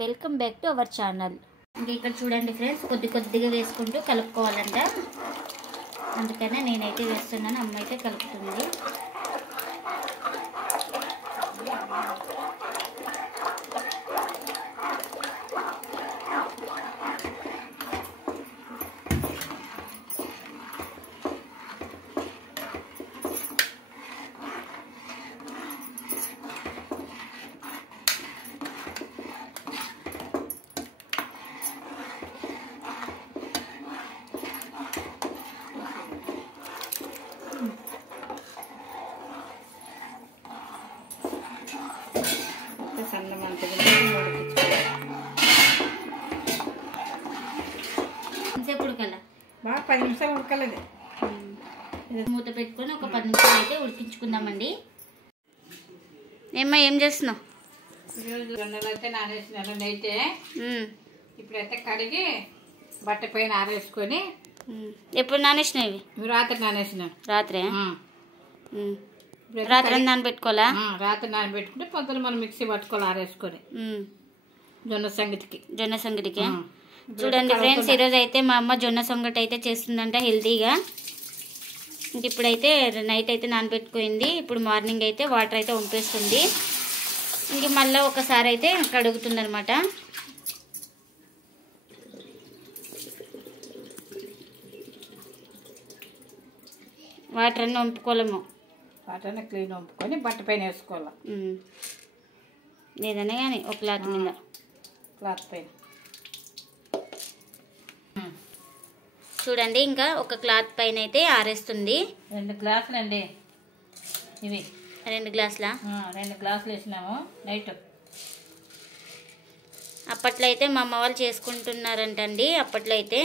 Welcome back to our channel. ఇంకా ఇక్కడ చూడండి ఫ్రెండ్స్, కొద్దిగా వేసుకుంటూ కలుపుకోవాలంట. అందుకనే నేనైతే వేస్తున్నాను, అమ్మ అయితే కలుపుతుంది. బాగా 10 నిమిషాలు ఉడకలేదు. మూత పెట్టుకొని ఒక 10 నిమిషాలు అయితే ఉడికించుకుందామండి. ఏమ్మా ఏం చేస్తున్నావు? ఈరోజు జొన్నలు అయితే నానేసినాను నైతే. ఇప్పుడైతే కడిగి బట్ట పైన ఆరేసుకొని. ఎప్పుడు నానేసినవి? రాత్రి నానేసినాను. రాత్రి రాత్రి నానబెట్టుకోవాలా? రాత్రి నానబెట్టుకుంటే పొద్దున మనం మిక్సీ పట్టుకోవాలి ఆరేసుకొని జొన్న సంగటికి. చూడండి ఫ్రెండ్స్, ఈరోజు అయితే మా అమ్మ జొన్న సంగటి అయితే చేస్తుందంట హెల్తీగా. ఇంక ఇప్పుడైతే నైట్ అయితే నానబెట్టుకుంది. ఇప్పుడు మార్నింగ్ అయితే వాటర్ అయితే వంపేస్తుంది. ఇంక మళ్ళీ ఒకసారి అయితే కడుగుతుంది అనమాట. వాటర్ అన్నీ వంపుకోలేము, వాటర్ అన్నీ క్లీన్ వంపుకొని బట్ట పైన వేసుకోవాలి. లేదనే కానీ ఒక క్లాత్ మీద, క్లాత్ పైన చూడండి. ఇంకా ఒక క్లాత్ పైన అయితే ఆరేస్తుంది. 2 గ్లాసులు అండి ఇవి. 2 గ్లాసులా? 2 గ్లాసులు వేసినాము నైట్. అప్పట్లో అయితే మా అమ్మ వాళ్ళు చేసుకుంటున్నారంటండి. అప్పట్లో అయితే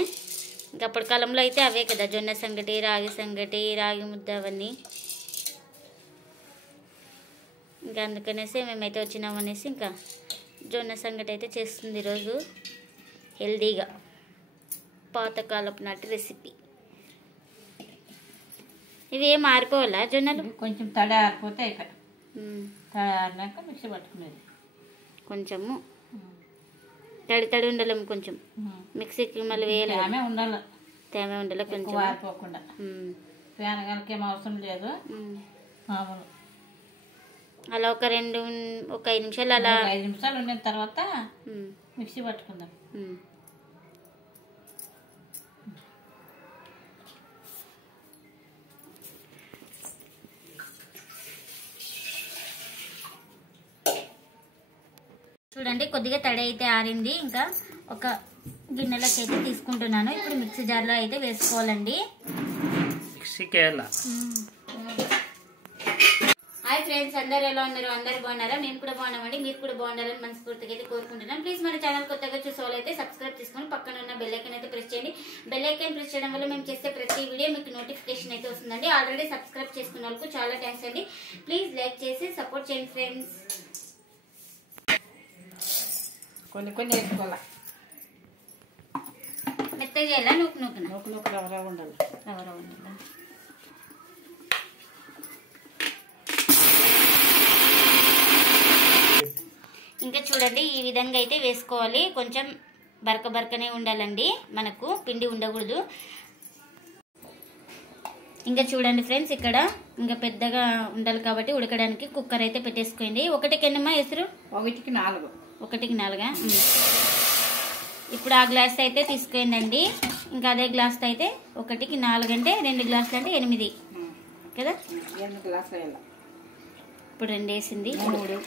ఇంకా అప్పటి కాలంలో అయితే అవే కదా, జొన్న సంగటి, రాగి ముద్ద అవన్నీ. ఇంకా అందుకనేసి మేమైతే వచ్చినామనేసి ఇంకా జొన్న సంగటి అయితే చేస్తుంది ఈరోజు హెల్దీగా. పాతకాలపు నాటి రెసిపీ. ఇవి ఏం ఆరిపోవాలా జొన్నలు? కొంచెం తడి ఆరిపోతే అయిపోయి, తడి ఆరినాక మిక్సీ పట్టుకునేది. కొంచెము తడి ఉండలేము, కొంచెం మిక్సీకి మళ్ళీ వేయాలి. తేమ ఉండాలి కొంచెం ఆరిపోకుండా. ఫ్యాన్ కనుక ఏం అవసరం లేదు. అలా ఒక 5 నిమిషాలు అలా 5 నిమిషాలు ఉండిన తర్వాత మిక్సీ పట్టుకుందాం. చూడండి, కొద్దిగా తడి అయితే ఆరింది. ఇంకా ఒక గిన్నెలోకి అయితే తీసుకుంటున్నాను. ఇప్పుడు మిక్సీ జార్లో అయితే వేసుకోవాలండి. హాయ్ ఫ్రెండ్స్, అందరు ఎలా ఉన్నారు? అందరు బాగున్నారా? మేము కూడా బాగున్నామండి. మీరు కూడా బాగుండాలని మనస్ఫూర్తిగా అయితే కోరుకుంటున్నాను. ప్లీజ్ మన ఛానల్ కొత్తగా చూసే అయితే సబ్స్క్రైబ్ చేసుకొని పక్కన ఉన్న బెల్ ఐకాన్ అయితే ప్రెస్ చేయండి. బెల్ ఐకాన్ ప్రెస్ చేయడం వల్ల మేము చేసే ప్రతి వీడియో మీకు నోటిఫికేషన్ అయితే వస్తుందండి. ఆల్రెడీ సబ్స్క్రైబ్ చేసుకున్న వాళ్ళకు చాలా థ్యాంక్స్ అండి. ప్లీజ్ లైక్ చేసి సపోర్ట్ చేయండి ఫ్రెండ్స్. కొన్ని వేసుకోవాలి. మెత్తగా చేయాలా? నూకు రవ్వ ఉండాలి. ఇంకా చూడండి, ఈ విధంగా అయితే వేసుకోవాలి. కొంచెం బరకనే ఉండాలండి, మనకు పిండి ఉండకూడదు. ఇంకా చూడండి ఫ్రెండ్స్, ఇక్కడ ఇంకా పెద్దగా ఉండాలి కాబట్టి ఉడకడానికి కుక్కర్ అయితే పెట్టేసుకోండి. 1కి ఎన్నమ్మా ఎసురు? 1కి 4. 1కి 4. ఇప్పుడు ఆ గ్లాస్ అయితే తీసుకోండి. ఇంకా అదే గ్లాస్ అయితే 1కి 4 అంటే 2 గ్లాసులు అంటే 8 కదా. 8 గ్లాసులు. ఇప్పుడు 2 వేసింది, 3,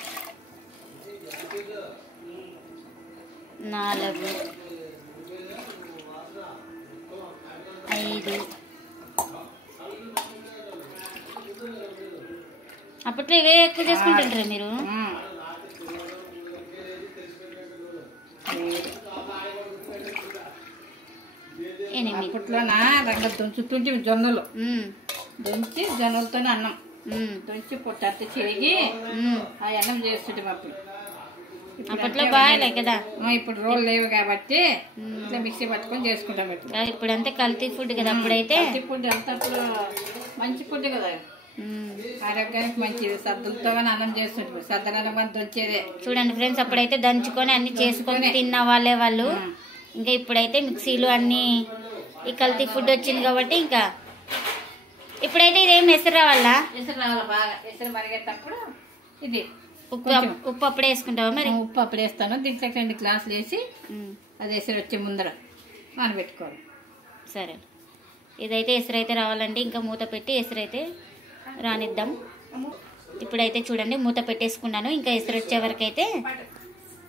4, 5. అప్పట్లో ఇవే ఎక్కువ చేసుకుంటుంటారా మీరు? అప్పట్లోనా రంగ దుంచుతుంటే జొన్నలు దుంచి జొన్నలతోనే అన్నం దుంచి పొట్ట చేయి ఆ అన్నం చేస్తుంటే అప్పట్లో బాగాలే కదా. ఇప్పుడు రోల్ లేవు కాబట్టి ఇట్లా మిక్సీ పట్టుకొని చేసుకుంటాం. ఇప్పుడు అంతే కల్తీ ఫుడ్ కదా. అప్పుడైతే ఫుడ్ అంత మంచి ఫుడ్ కదా. ఆరోగ్యానికి మంచిది. సద్దులతో అన్నం చేస్తుంటారు. సద్దనం అంత వచ్చేదే. చూడండి ఫ్రెండ్స్, అప్పుడైతే దంచుకొని అన్ని చేసుకొని తిన్న వాళ్ళే వాళ్ళు. ఇంకా ఇప్పుడైతే మిక్సీలు అన్ని ఈ కల్తీ ఫుడ్ వచ్చింది కాబట్టి ఇంకా ఇప్పుడైతే ఇదేం ఎసరు రావాలా? ఎసరు రావాలి బాగా. ఎసరు మరిగేటప్పుడు ఇది ఉప్పు అప్పుడే వేసుకుంటావా? మరి ఉప్పు అప్పుడు వేస్తాను. దీంట్లో 2 గ్లాసులు వేసి అది ఎసరు వచ్చే ముందర నానబెట్టుకోవాలి. సరే, ఇదైతే ఎసరు అయితే రావాలండి. ఇంకా మూత పెట్టి ఎసరు అయితే రానిద్దాం. ఇప్పుడైతే చూడండి మూత పెట్టేసుకున్నాను. ఇంకా ఎసరు వచ్చే వరకు అయితే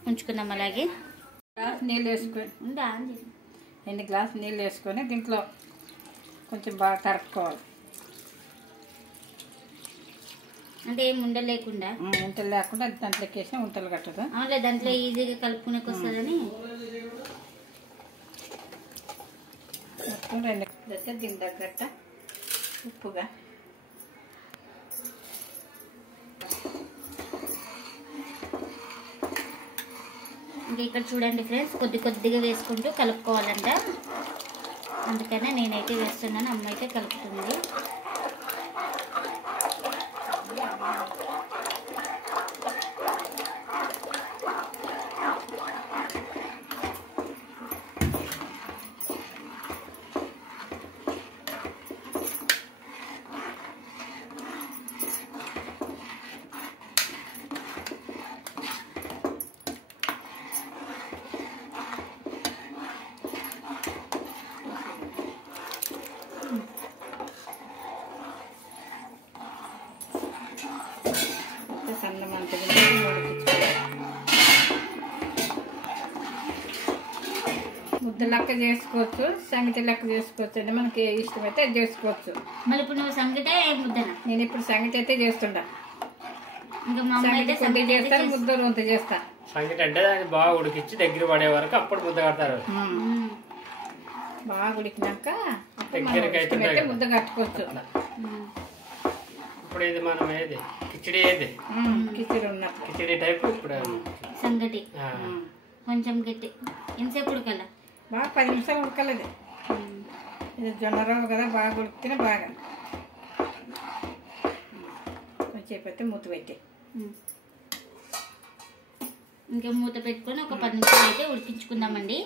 ఉంచుకుందాం. అలాగే గ్లాస్ నీళ్ళు వేసుకొని 2 గ్లాసులు నీళ్ళు వేసుకొని దీంట్లో కొంచెం బాగా కలుపుకోవాలి. అంటే ఏం ఉండలు లేకుండా? ఉంటలు లేకుండా అది దాంట్లోకి వేసి ఉంటలు కట్టదు. అవునులే, దాంట్లో ఈజీగా కలుపుకునేకి వస్తుందని మొత్తం 2 వేస్తే దీని తగ్గట్ట ఉప్పుగా ఇంకా ఇక్కడ చూడండి ఫ్రెండ్స్, కొద్దిగా వేసుకుంటూ కలుపుకోవాలంట. అందుకనే నేనైతే వేస్తున్నాను, అమ్మ అయితే కలుపుతుంది. ముద్ద లెక్క చేసుకోవచ్చు, సంగటి లెక్క చేసుకోవచ్చు అండి. మనకి ఇష్టమైతే అది చేసుకోవచ్చు. మళ్ళీ ఇప్పుడు నువ్వు సంగటే ముద్దనా? నేను ఇప్పుడు సంగటి అయితే చేస్తుండా. ఇంకా మా అమ్మ అయితే సంగటి చేస్తాను, ముద్ద రొంత చేస్తా. సంగటి అంటే దాన్ని బాగా ఉడికించి దగ్గర పడే వరకు అప్పుడు ముద్ద కడతారు. బాగా ఉడికినాక దగ్గరకైతే ముద్ద కట్టుకోవచ్చు. ఇప్పుడు ఇది మనం ఏది కిచిడి ఏది కిచిడి ఉన్నట్టు కిచిడి టైప్. ఇప్పుడు సంగటి కొంచెం గట్టి. ఎంతసేపు ఉడకల్లా? బాగా 10 నిమిషాలు ఉడకలేదు. ఇది జొన్న రవ్వ కదా, బాగా ఉడికితేనే బాగా కొంచెం అయితే మూత పెట్టి ఇంకా మూత పెట్టుకొని ఒక 10 నిమిషాలు అయితే ఉడికించుకుందామండి.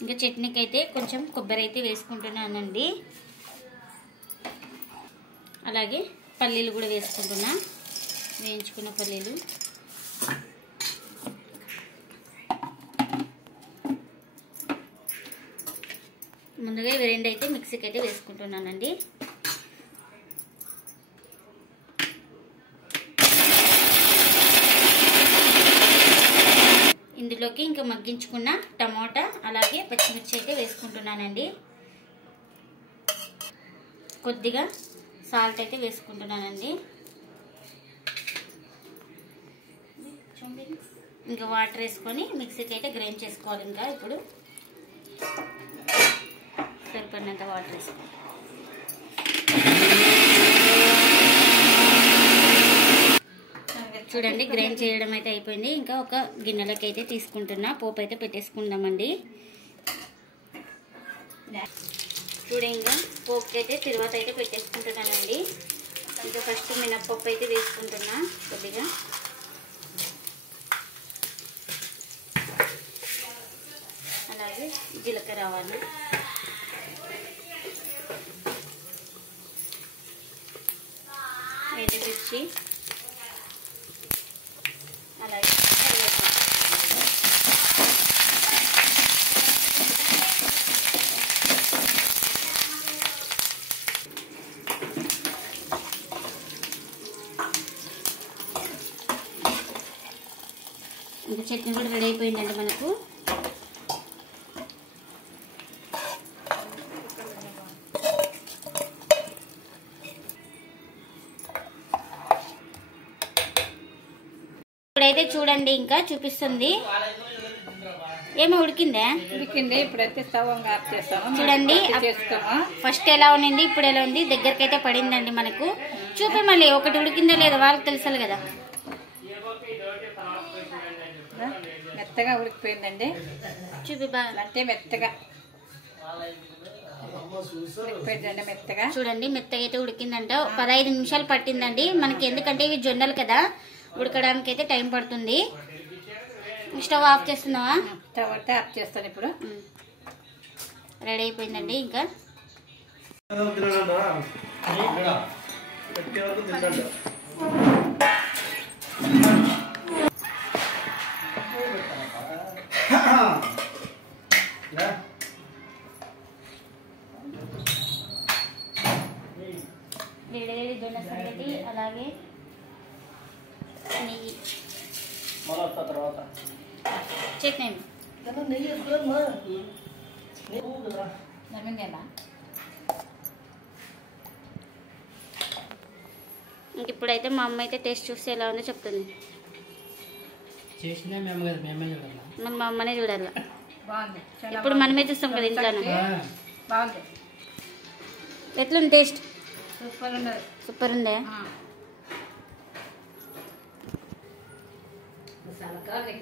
ఇంకా చట్నీకి అయితే కొంచెం కొబ్బరి అయితే వేసుకుంటున్నానండి. అలాగే పల్లీలు కూడా వేసుకుంటున్నా, వేయించుకున్న పల్లీలు. ముందుగా ఇవి 2 అయితే మిక్సీకి అయితే వేసుకుంటున్నానండి. ఇందులోకి ఇంకా మగ్గించుకున్న టమోటా అలాగే పచ్చిమిర్చి అయితే వేసుకుంటున్నానండి. కొద్దిగా సాల్ట్ అయితే వేసుకుంటున్నానండి. ఇంకా వాటర్ వేసుకొని మిక్సీకి అయితే గ్రైండ్ చేసుకోవాలి. ఇంకా ఇప్పుడు సరిపడినంత వాటర్ వేసుకోవాలి. చూడండి గ్రైండ్ చేయడం అయితే అయిపోయింది. ఇంకా ఒక గిన్నెలోకి అయితే తీసుకుంటున్నా. పోపు అయితే పెట్టేసుకుందామండి. చూడండి ఇంకా పోపుకి అయితే తిరువాత అయితే పెట్టేసుకుంటున్నానండి. ఇంకా ఫస్ట్ మినప్పప్పు అయితే వేసుకుంటున్నా కొద్దిగా. అలాగే జీలకర్ర ఆవాలు, ఎండుమిర్చి, అలాగే ఇంకా చట్నీ కూడా రెడీ అయిపోయిందండి మనకు. ఇప్పుడైతే చూడండి ఇంకా చూపిస్తుంది. ఏమో ఉడికిందే? ఉడికింది. ఇప్పుడైతే స్టవ్ ఆఫ్ చేస్తాము. చూడండి చేసుకోమా. ఫస్ట్ ఎలా ఉన్నింది, ఇప్పుడు ఎలా ఉంది. దగ్గరికి అయితే పడిందండి మనకు. చూపి మళ్ళీ ఒకటి ఉడికిందా లేదా వాళ్ళకి తెలుసాలి కదా. మెత్తగా ఉడికిపోయిందండి. చూపి బాగా అంటే మెత్తగా పెట్టండి మెత్తగా. చూడండి మెత్తగా అయితే ఉడికిందంట. 15 నిమిషాలు పట్టిందండి మనకి, ఎందుకంటే ఇవి జొన్నలు కదా ఉడకడానికి అయితే టైం పడుతుంది. స్టవ్ ఆఫ్ చేస్తున్నావా? స్టవ్ అయితే ఆఫ్ చేస్తాను ఇప్పుడు. రెడీ అయిపోయిందండి. ఇంకా వేడి జొన్న సంగటి, అలాగే నెయ్యి, చట్నీ. నమ్మిందేనా? ఇంక ఇప్పుడైతే మా అమ్మ అయితే టేస్ట్ చూస్తే ఎలా ఉందో చెప్తుంది. చేసినా మేము కదా, మేమే చూడాలి. మరి మా అమ్మనే చూడాలి. బాగుంది. చాలా ఇప్పుడు మనమే చూస్తాం కదా ఇంట్లోనే. బాగుంది. ఎట్లుంది టేస్ట్? సూపర్ ఉన్నది. సూపర్ ఉందా? మసాలా కావాలి.